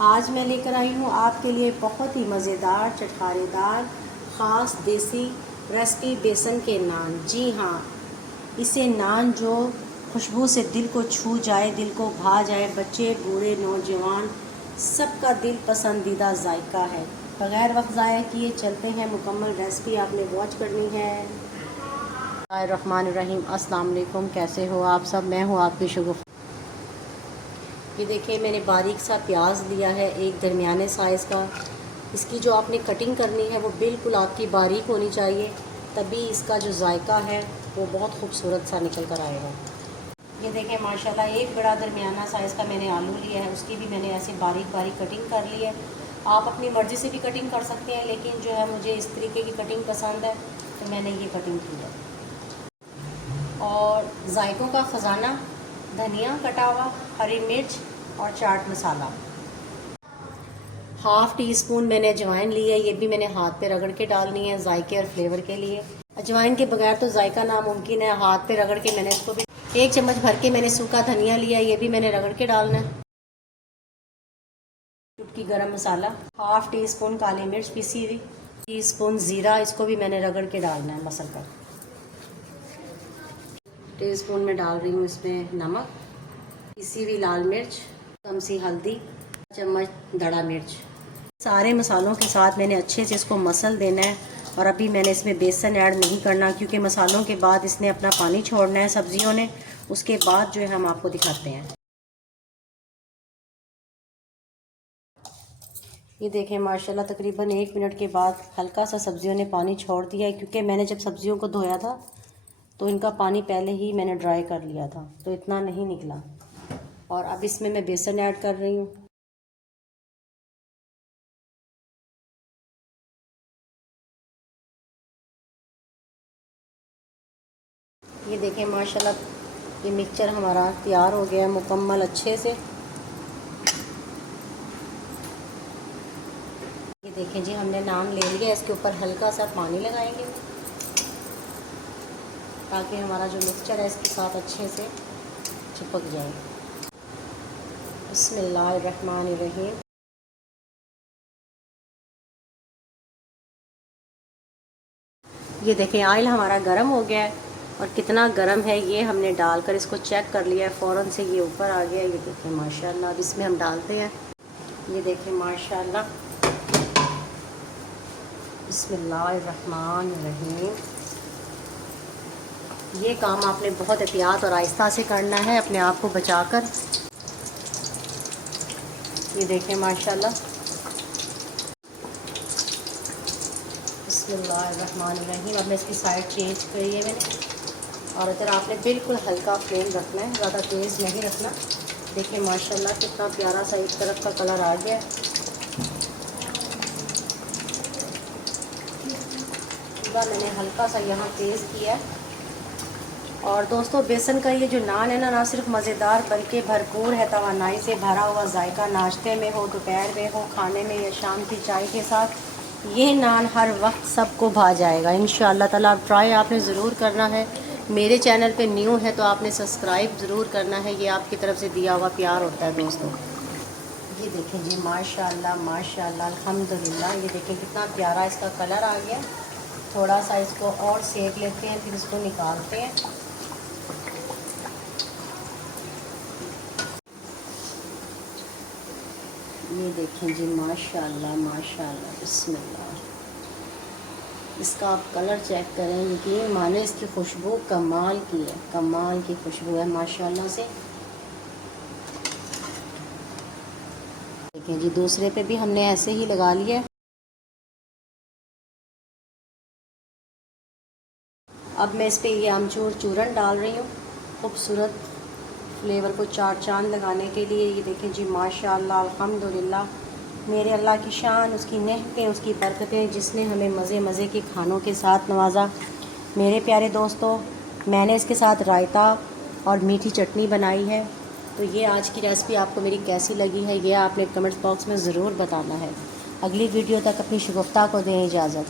आज मैं लेकर आई हूँ आपके लिए बहुत ही मज़ेदार चटखारेदार ख़ास देसी रेसिपी बेसन के नान। जी हाँ, इसे नान जो खुशबू से दिल को छू जाए, दिल को भा जाए। बच्चे बूढ़े नौजवान सबका दिल पसंदीदा जायका है। बग़ैर वक्त ज़ाया किए चलते हैं, मुकम्मल रेसिपी आपने वॉच करनी है। बिस्मिल्लाहिर्रहमानिर्रहीम। अस्सलाम वालेकुम, कैसे हो आप सब? मैं हूँ आपकी शगुफ़ा। ये देखिए, मैंने बारीक सा प्याज लिया है, एक दरमियाने साइज़ का। इसकी जो आपने कटिंग करनी है वो बिल्कुल आपकी बारीक होनी चाहिए, तभी इसका जो जायका है वो बहुत खूबसूरत सा निकल कर आएगा। ये देखें माशाल्लाह, एक बड़ा दरमियाना साइज़ का मैंने आलू लिया है, उसकी भी मैंने ऐसे बारीक बारीक कटिंग कर ली है। आप अपनी मर्ज़ी से भी कटिंग कर सकते हैं, लेकिन जो है मुझे इस तरीके की कटिंग पसंद है तो मैंने ये कटिंग की है। और जायकों का ख़जाना, धनिया कटा हुआ, हरी मिर्च और chaat masala. Half tea spoon मैंने अजवाइन ली है, ये भी मैंने हाथ पे रगड़ के डालनी है जायके और फ्लेवर के लिए। अजवाइन के बगैर तो जायका नामुमकिन है। हाथ पे रगड़ के मैंने इसको भी 1 चम्मच भर के मैंने सूखा धनिया लिया, ये भी मैंने रगड़ के डालना है। चुटकी गरम मसाला, हाफ़ टी स्पून काली मिर्च पीसी हुई, टीस्पून ज़ीरा, इसको भी मैंने रगड़ के डालना है मसल कर। टीस्पून में डाल रही हूँ इसमें नमक, पीसी हुई लाल मिर्च, कम सी हल्दी, चम्मच दड़ा मिर्च। सारे मसालों के साथ मैंने अच्छे से इसको मसल देना है। और अभी मैंने इसमें बेसन ऐड नहीं करना, क्योंकि मसालों के बाद इसने अपना पानी छोड़ना है सब्जियों ने। उसके बाद जो है हम आपको दिखाते हैं। ये देखें माशाल्लाह, तकरीबन 1 मिनट के बाद हल्का सा सब्जियों ने पानी छोड़ दिया है, क्योंकि मैंने जब सब्जियों को धोया था तो इनका पानी पहले ही मैंने ड्राई कर लिया था, तो इतना नहीं निकला। और अब इसमें मैं बेसन ऐड कर रही हूँ। ये देखें माशाल्लाह, ये मिक्सचर हमारा तैयार हो गया है मुकम्मल अच्छे से। ये देखें जी, हमने नान ले लिया, इसके ऊपर हल्का सा पानी लगाएंगे ताकि हमारा जो मिक्सचर है इसके साथ अच्छे से चिपक जाए। बिस्मिल्लाहिर्रहमानिर्रहीम। ये देखें ऑयल हमारा गर्म हो गया है, और कितना गर्म है ये हमने डालकर इसको चेक कर लिया है, फ़ौरन से ये ऊपर आ गया। ये देखें माशाल्लाह, अब इसमें हम डालते हैं। ये देखें माशाल्लाह, बिस्मिल्लाहिर्रहमानिर्रहीम। ये काम आपने बहुत एहतियात और आहिस्ता से करना है, अपने आप को बचाकर। ये देखें माशाल्लाह, बिस्मिल्लाहिर्रहमानिर्रहीम। अब मैं इसकी साइड चेंज करी है मैंने। और इधर आपने बिल्कुल हल्का फ्लेम रखना है, ज़्यादा तेज़ नहीं रखना। देखिए माशाल्लाह, कितना प्यारा सा इस तरफ का कलर आ गया। पूरा मैंने हल्का सा यहाँ तेज़ किया। और दोस्तों, बेसन का ये जो नान है ना सिर्फ मज़ेदार बल्कि भरपूर है, तवानाई से भरा हुआ जायका। नाश्ते में हो, दोपहर में हो, खाने में, या शाम की चाय के साथ ये नान हर वक्त सबको भा जाएगा इंशाअल्लाह ताला। ट्राई आपने ज़रूर करना है। मेरे चैनल पे न्यू है तो आपने सब्सक्राइब ज़रूर करना है, ये आपकी तरफ से दिया हुआ प्यार होता है दोस्तों। ये देखें जी माशाल्लाह माशाल्लाह, अल्हम्दुलिल्लाह। ये देखें कितना प्यारा इसका कलर आ गया। थोड़ा सा इसको और सेक लेते हैं, फिर इसको निकालते हैं। ये देखें जी माशाल्लाह माशाल्लाह, बिस्मिल्लाह। इसका आप कलर चेक करें, यकीन माने इसकी खुशबू कमाल की है, कमाल की खुशबू है माशाल्लाह से। देखें जी, दूसरे पे भी हमने ऐसे ही लगा लिया। अब मैं इस पे ये आमचूर चूरन डाल रही हूँ, खूबसूरत फ्लेवर को चार चांद लगाने के लिए। ये देखें जी माशाल्लाह, अल्हम्दुलिल्लाह। मेरे अल्लाह की शान, उसकी नेमतें, उसकी बरकतें, जिसने हमें मज़े मज़े के खानों के साथ नवाजा। मेरे प्यारे दोस्तों, मैंने इसके साथ रायता और मीठी चटनी बनाई है। तो ये आज की रेसिपी आपको मेरी कैसी लगी है, ये आपने कमेंट्स बॉक्स में ज़रूर बताना है। अगली वीडियो तक अपनी शगुफ्ता को दें इजाज़त।